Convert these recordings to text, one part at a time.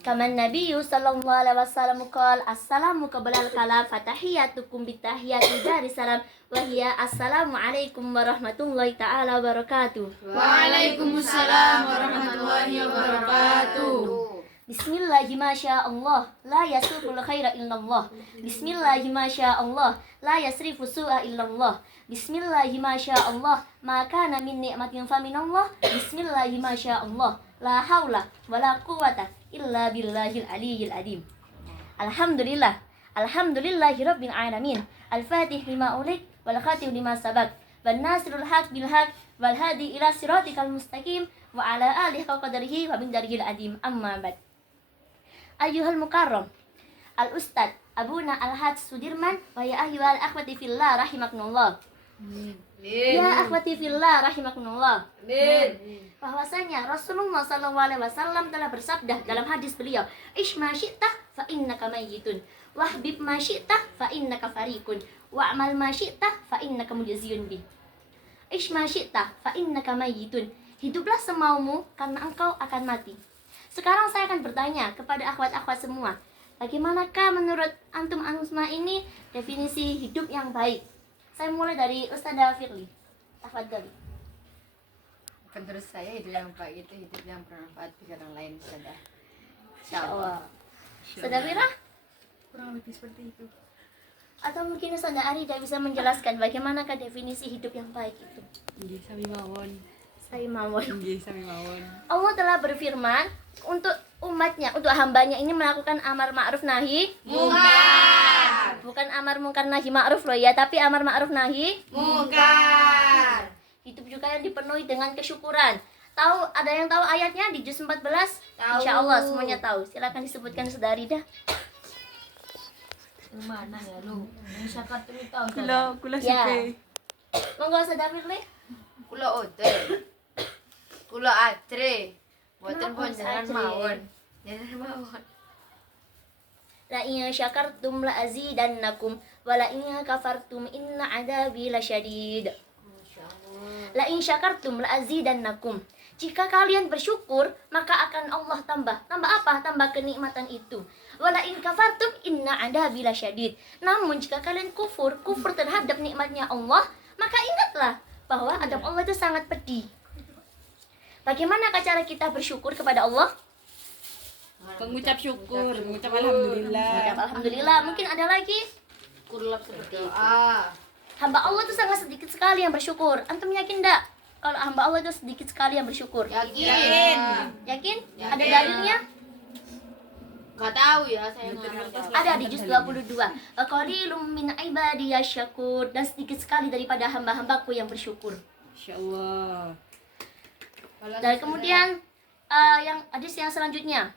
Kama Nabi sallallahu alaihi wasallam qala assalamu qablal kalam fatahiyatukum bitahiyati dari salam wa hiya assalamu alaikum warahmatullahi taala wabarakatuh. Waalaikumsalam warahmatullahi wabarakatuh. Bismillahi masyaallah la yasriful khaira illallah. Bismillahi masyaallah la yasrifu su'a illallah. Bismillahi masyaallah ma kana min ni'matin fa minallah. Bismillahi masyaallah la haula wala quwata illa billahil aliyyil adim. Alhamdulillah. Alhamdulillahi rabbil alamin. Al-Fatih lima ulik wal khatib lima sabaq. Wan nasirul haq bil haq wal hadi ila siratikal mustaqim wa ala alihi wa qadarihi wa bin daril adim. Amma ba'd. Ayyuhal mukarram Al-Ustad Abuna Al-Had Sudirman wa ya ayyuhal akhwati fillah rahimakumullah. Ya akhwati fillah rahimakumullah. Bahwasanya Rasulullah sallallahu alaihi wasallam telah bersabda dalam hadis beliau, "Ish ma syi'ta fa innaka mayyitun, wahbib ma syi'ta fa innaka fariqun, wa'mal ma syi'ta fa innaka mujziyun bi." Ish ma syi'ta fa innaka mayyitun. Hiduplah semaumu karena engkau akan mati. Sekarang saya akan bertanya kepada akhwat-akhwat semua, bagaimanakah menurut antum semua ini definisi hidup yang baik? Saya mulai dari Ustadzah Firly. Tafadhali. Menurut saya hidup yang baik itu hidup yang bermanfaat bagi orang lain, Ustadzah. Insyaallah. Ustadzah Fira? Kurang lebih seperti itu. Atau mungkin Ustadzah Arida bisa menjelaskan bagaimanakah definisi hidup yang baik itu? Nggih sami mawon. Saya mawon. Nggih sami mawon. Allah telah berfirman untuk umatnya, untuk hambanya ini melakukan amar ma'ruf nahi Mungkar. bukan amar mungkar nahi ma'ruf loh ya, tapi amar ma'ruf nahi Mungkar. hidup juga yang dipenuhi dengan kesyukuran. Tahu, ada yang tahu ayatnya di juz 14? Tahu. Insyaallah semuanya tahu. Silakan disebutkan Ustadzah Arida. Mana ya lu? Syakat itu tahu. Kula Ya. suke. Monggo Ustadzah Firly. Kula oten. Kula atre. Boten pun Kenapa jangan atre? mawon. Jangan mawon. La in syakartum la azidannakum wa la in kafartum inna adzabi lasyadid. La in syakartum la azidannakum. Jika kalian bersyukur, maka akan Allah tambah. Tambah apa? Tambah kenikmatan itu. Wa la in kafartum inna adzabi lasyadid. Namun jika kalian kufur terhadap nikmatnya Allah, maka ingatlah bahwa adab Allah itu sangat pedih. Bagaimana cara kita bersyukur kepada Allah? Pengucap syukur, mengucap alhamdulillah. Ucap alhamdulillah. Mungkin ada lagi? Kulap seperti itu. Hamba Allah itu sangat sedikit sekali yang bersyukur. Antum yakin enggak? Kalau hamba Allah itu sedikit sekali yang bersyukur. Yakin. Yakin? Yakin. Ada dalilnya? Gak tahu ya, saya ngarang tahu. Ada di juz 22. Qalilum min ibadiyasy syakur, dan sedikit sekali daripada hamba-hambaku yang bersyukur. Insyaallah. Dan kemudian yang hadis yang selanjutnya.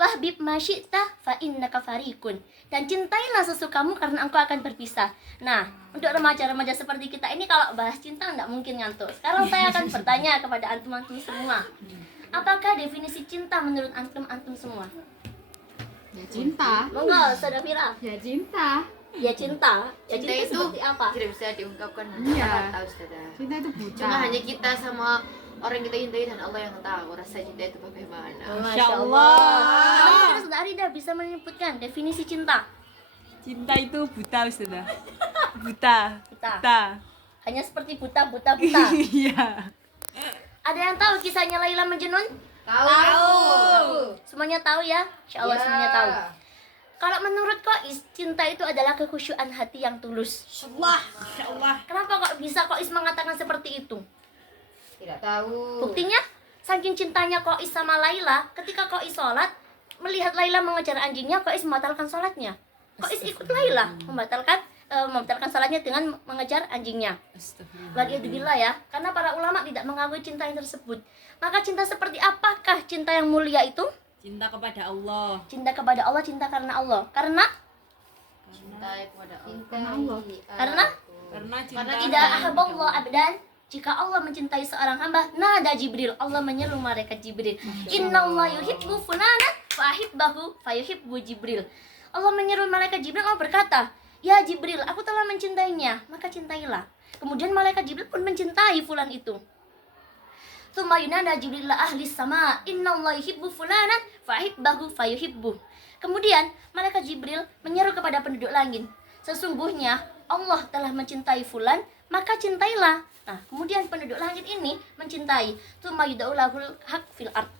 Wahbib masyi'ta fa innaka fariqun. Dan cintailah sesukamu karena engkau akan berpisah. Nah, untuk remaja-remaja seperti kita ini kalau bahas cinta enggak mungkin ngantuk. Sekarang saya akan bertanya kepada antum-antum semua. Apakah definisi cinta menurut antum-antum semua? Ya cinta. Monggo, Saudara Fira. Ya cinta. Ya cinta. Ya Cinta cinta itu seperti apa? tidak bisa diungkapkan. Iya. Sangat tahu, Ustazah. Cinta itu buta. Cuma hanya kita sama orang yang kita cintai dan Allah yang tahu rasa cinta itu bagaimana. Masya Allah. Atau mungkin Saudara Arida bisa menyebutkan definisi cinta. Cinta itu buta, Ustazah. Buta. Buta. Buta. Hanya seperti buta. Iya. Ada yang tahu kisahnya Laila Majnun? Tahu. Semuanya tahu ya? Insya Allah Ya. semuanya tahu. Kalau menurut Kois, cinta itu adalah kekhusyuan hati yang tulus. Insyaallah. Kenapa kok bisa Kois mengatakan seperti itu? Tidak tahu. Buktinya, saking cintanya Kois sama Laila, ketika Kois sholat, melihat Laila mengejar anjingnya, Kois membatalkan sholatnya. Kois ikut Laila, membatalkan sholatnya dengan mengejar anjingnya. Astagfirullah. Waliyadzubillah ya, karena para ulama tidak mengakui cinta yang tersebut. Maka cinta seperti apakah cinta yang mulia itu? Cinta kepada Allah. Cinta kepada Allah, cinta karena Allah. Karena Cinta kepada Allah. Karena? Karena cinta. Karena tidak ahabballah abdan. Jika Allah mencintai seorang hamba, nada Jibril, Allah menyeru malaikat Jibril. Innallaha yuhibbu fulanan fa ahibbahu fa yuhibbu Jibril. Allah menyeru malaikat Jibril, Allah berkata, "Ya Jibril, aku telah mencintainya, maka cintailah." Kemudian malaikat Jibril pun mencintai fulan itu. Tsumma yunada Jibril ila ahli sama, innallaha yuhibbu fulanan fahibbahu fayuhibbuh. Kemudian malaikat Jibril menyeru kepada penduduk langit, sesungguhnya Allah telah mencintai fulan, maka cintailah. Nah, kemudian penduduk langit ini mencintai. Tsumma yudaulahul haq fil ard.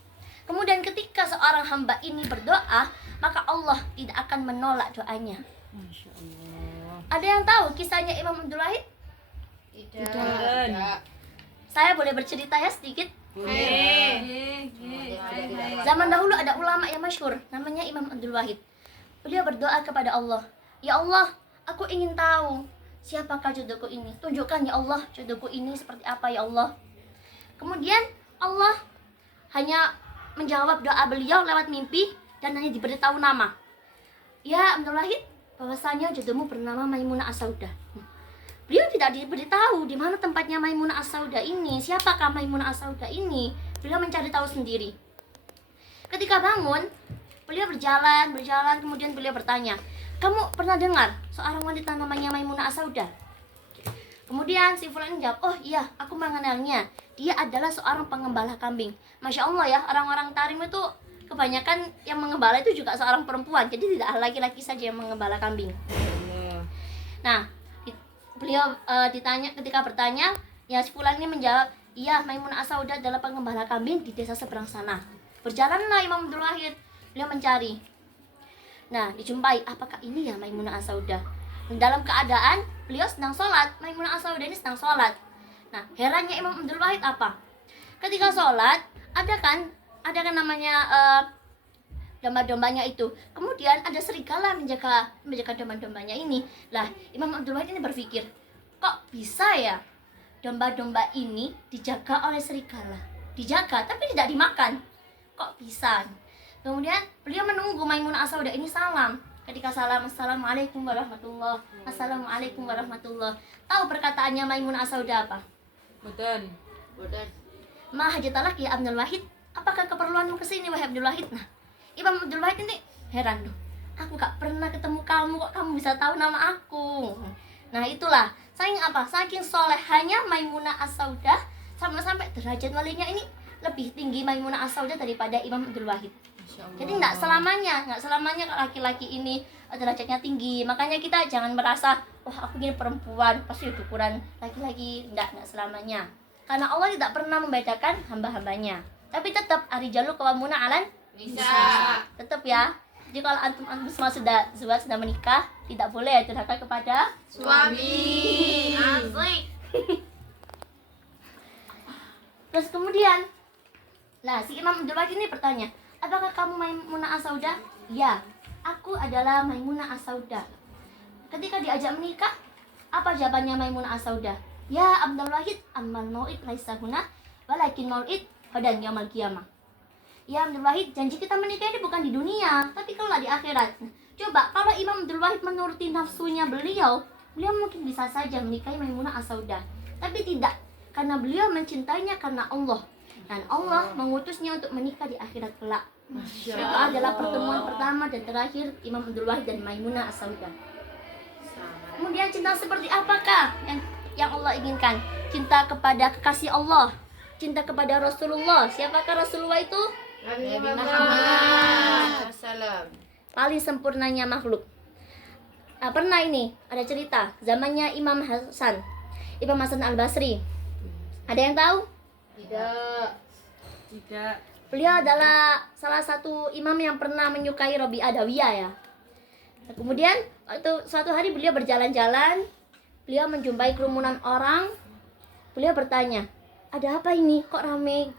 Kemudian ketika seorang hamba ini berdoa, maka Allah tidak akan menolak doanya. Masya Allah. Ada yang tahu kisahnya Imam Abdul Wahid? Tidak. Saya boleh bercerita ya sedikit? Boleh. Zaman dahulu ada ulama yang masyhur, namanya Imam Abdul Wahid. Beliau berdoa kepada Allah, "Ya Allah, aku ingin tahu siapakah jodohku ini. Tunjukkan ya Allah jodohku ini seperti apa ya Allah." Kemudian Allah hanya menjawab doa beliau lewat mimpi dan hanya diberitahu nama. "Ya Abdul Wahid, bahwasanya jodohmu bernama Maimunah As-Saudah." Beliau tidak diberitahu di mana tempatnya Maimunah As-Saudah ini, siapakah Maimunah As-Saudah ini. Beliau mencari tahu sendiri. Ketika bangun, beliau berjalan, kemudian beliau bertanya, "Kamu pernah dengar seorang wanita namanya Maimunah As-Saudah?" Kemudian si fulan menjawab, "Oh iya, aku mengenalnya. Dia adalah seorang pengembala kambing." Masya Allah ya, orang-orang Tarim itu kebanyakan yang mengembala itu juga seorang perempuan. Jadi tidak laki-laki saja yang mengembala kambing. Nah, beliau ketika bertanya, ya si fulan ini menjawab, "Iya, Maimunah As-Saudah adalah pengembala kambing di desa seberang sana." Berjalanlah Imam Abdul Wahid, beliau mencari. Nah, dijumpai, apakah ini ya Maimunah As-Saudah? Dalam keadaan beliau sedang sholat, Maimunah As-Saudah ini sedang sholat. Nah, herannya Imam Abdul Wahid apa? Ketika sholat, ada kan namanya domba-dombanya itu. Kemudian ada serigala menjaga domba-dombanya ini. Lah, Imam Abdul Wahid ini berpikir, kok bisa ya domba-domba ini dijaga oleh serigala? Dijaga tapi tidak dimakan. Kok bisa? Kemudian beliau menunggu Maimunah As-Saudah ini salam. Ketika salam, "Assalamualaikum warahmatullah." "Assalamualaikum warahmatullah." Tahu perkataannya Maimunah As-Saudah apa? Betul. "Ma hajatalak ya Abdul Wahid?" Apakah keperluanmu kesini wahai Abdul Wahid? Nah, Imam Abdul Wahid ini heran loh. Aku gak pernah ketemu kamu, kok kamu bisa tahu nama aku? Nah itulah, saking solehanya Maimunah As-Saudah, sampai derajat walinya ini lebih tinggi Maimunah As-Saudah daripada Imam Abdul Wahid. Jadi nggak selamanya laki-laki ini derajatnya tinggi. Makanya kita jangan merasa, wah aku ini perempuan pasti lebih ukuran laki-laki. Nggak selamanya. Karena Allah tidak pernah membedakan hamba-hambanya. Tapi tetap arijalu qawwamuna 'alan Bisa. tetap ya. Jadi kalau antum semua sudah menikah, tidak boleh durhaka kepada Suami. Asik. Terus kemudian, nah si Imam Abdul Wahid ini bertanya, "Apakah kamu Maimunah As-Saudah?" "Ya, aku adalah Maimunah As-Saudah." Ketika diajak menikah, apa jawabannya Maimunah As-Saudah? "Ya Abdul Wahid, ammal mau'id laisa huna, walakin mau'id hadan yaumil qiyamah." Ya Abdul Wahid, janji kita menikah ini bukan di dunia, tapi kelak di akhirat. Nah, coba kalau Imam Abdul Wahid menuruti nafsunya beliau mungkin bisa saja menikahi Maimunah As-Saudah. Tapi tidak, karena beliau mencintainya karena Allah. Dan Allah mengutusnya untuk menikah di akhirat kelak. Itu adalah pertemuan pertama dan terakhir Imam Abdul Wahid dan Maimunah As-Saudah. Kemudian cinta seperti apakah yang Allah inginkan? Cinta kepada kekasih Allah, cinta kepada Rasulullah. Siapakah Rasulullah itu? Nabi Muhammad Assalam. Paling sempurnanya makhluk. Nah, pernah ini ada cerita zamannya Imam Hasan Al-Basri. Ada yang tahu? Tidak. Beliau adalah salah satu imam yang pernah menyukai Rabi'ah Adawiyah ya. Nah, kemudian waktu suatu hari beliau berjalan-jalan, beliau menjumpai kerumunan orang. Beliau bertanya, "Ada apa ini? Kok ramai?"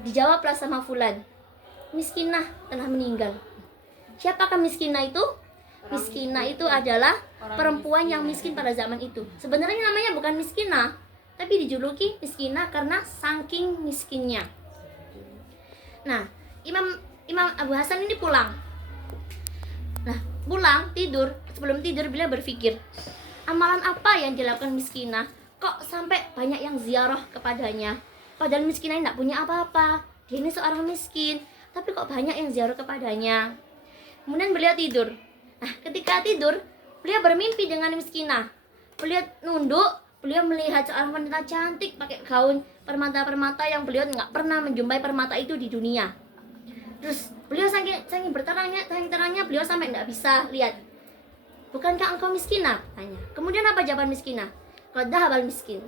Dijawablah sama fulan, "Miskinah telah meninggal." Siapakah miskinah itu? Miskinah itu adalah perempuan yang miskin pada zaman itu. Sebenarnya namanya bukan miskinah, tapi dijuluki miskinah karena saking miskinnya. Nah, Imam Abu Hasan ini pulang. Nah, pulang tidur. Sebelum tidur beliau berpikir, amalan apa yang dilakukan miskinah? Kok sampai banyak yang ziarah kepadanya? Padahal miskinah ini tidak punya apa-apa. Dia ini seorang miskin, tapi kok banyak yang ziarah kepadanya? Kemudian beliau tidur. Nah, ketika tidur, beliau bermimpi dengan miskinah. Beliau nunduk, beliau melihat seorang wanita cantik pakai gaun permata-permata yang beliau nggak pernah menjumpai permata itu di dunia. Terus beliau saking terangnya beliau sampai nggak bisa lihat. Bukankah engkau miskinah? Tanya. Kemudian apa jawaban miskinah? Qad dhahabal miskin.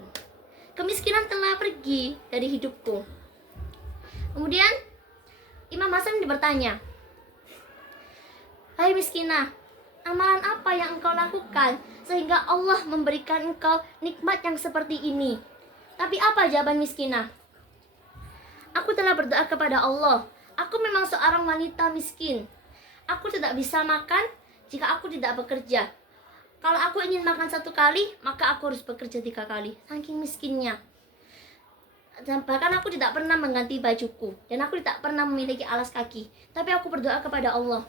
Kemiskinan telah pergi dari hidupku. Kemudian Imam Hasan bertanya, hai miskinah, amalan apa yang engkau lakukan sehingga Allah memberikan engkau nikmat yang seperti ini? Tapi apa jawaban miskinah? Aku telah berdoa kepada Allah. Aku memang seorang wanita miskin. Aku tidak bisa makan jika aku tidak bekerja. Kalau aku ingin makan 1 kali, maka aku harus bekerja 3 kali. Saking miskinnya. Dan bahkan aku tidak pernah mengganti bajuku. Dan aku tidak pernah memiliki alas kaki. Tapi aku berdoa kepada Allah.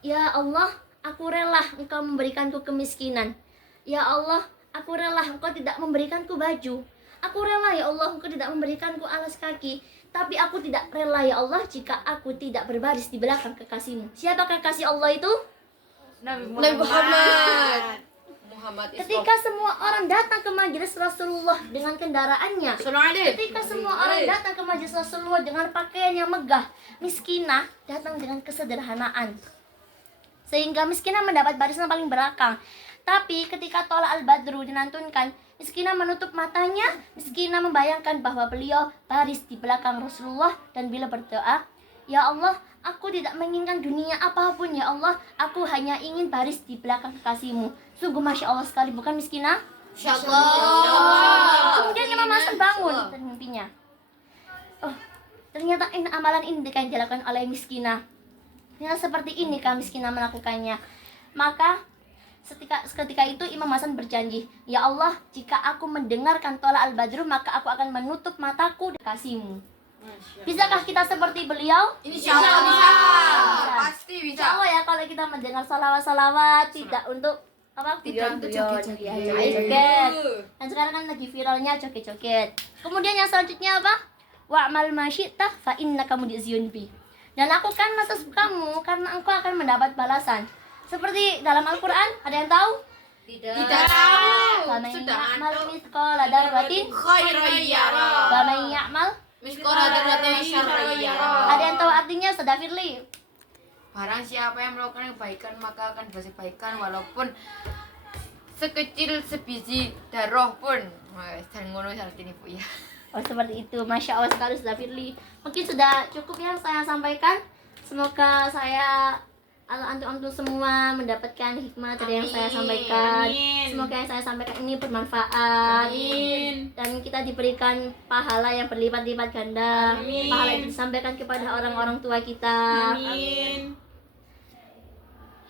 Ya Allah, aku rela engkau memberikanku kemiskinan. Ya Allah, aku rela engkau tidak memberikanku baju. Aku rela ya Allah, engkau tidak memberikanku alas kaki. Tapi aku tidak rela ya Allah jika aku tidak berbaris di belakang kekasihmu. Siapa kekasih Allah itu? Nabi Muhammad. Muhammad is Ketika semua orang datang ke majelis Rasulullah dengan kendaraannya, ketika semua orang datang ke majelis Rasulullah dengan pakaian yang megah, miskinah datang dengan kesederhanaan. Sehingga miskinah mendapat barisan paling belakang. Tapi ketika Thala al-Badru dilantunkan, miskinah menutup matanya. Miskinah membayangkan bahwa beliau baris di belakang Rasulullah dan bila berdoa, ya Allah, aku tidak menginginkan dunia apapun ya Allah. Aku hanya ingin baris di belakang kekasihmu. Sungguh Masya Allah sekali, bukan miskinah? Insyaallah. Kemudian Imam Hasan bangun dari mimpinya. Oh, ternyata amalan ini dilakukan oleh miskinah. Ternyata seperti ini kan miskinah melakukannya. Maka ketika itu Imam Hasan berjanji, ya Allah, jika aku mendengarkan Thala al-Badru, maka aku akan menutup mataku di kasihmu. Bisakah kita seperti beliau? Insyaallah bisa. Pasti bisa. Insya Allah ya, kalau kita mendengar salawat-salawat tidak untuk apa? Tidak untuk joget-joget. Joget. Dan sekarang kan lagi viralnya joget-joget. Kemudian yang selanjutnya apa? Wa'mal ma syi'ta fa innaka mudziyun bi. Dan lakukan masa kamu karena engkau akan mendapat balasan. Seperti dalam Al-Qur'an, ada yang tahu? Tidak tahu. Faman Sudah ya'mal mithqala dzarratin khairan yara. wa man ya'mal. Miskola daratan syarran yara. Ada yang tahu artinya? Sudah Firly. Barang siapa yang melakukan kebaikan maka akan diberi kebaikan walaupun sekecil sebiji darah pun. Dan ngono seperti ini Bu ya. Oh seperti itu, Masya Allah sekali sudah Firly. Mungkin sudah cukup yang saya sampaikan. Semoga saya antum-antum semua mendapatkan hikmah dari yang saya sampaikan. Amin. Semoga yang saya sampaikan ini bermanfaat. Amin. Dan kita diberikan pahala yang berlipat-lipat ganda. Amin. Pahala yang disampaikan kepada orang-orang tua kita. Amin.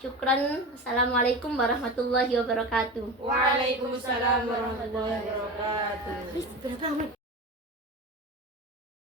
Syukran. Assalamualaikum warahmatullahi wabarakatuh. Waalaikumsalam warahmatullahi wabarakatuh. Berapa menit?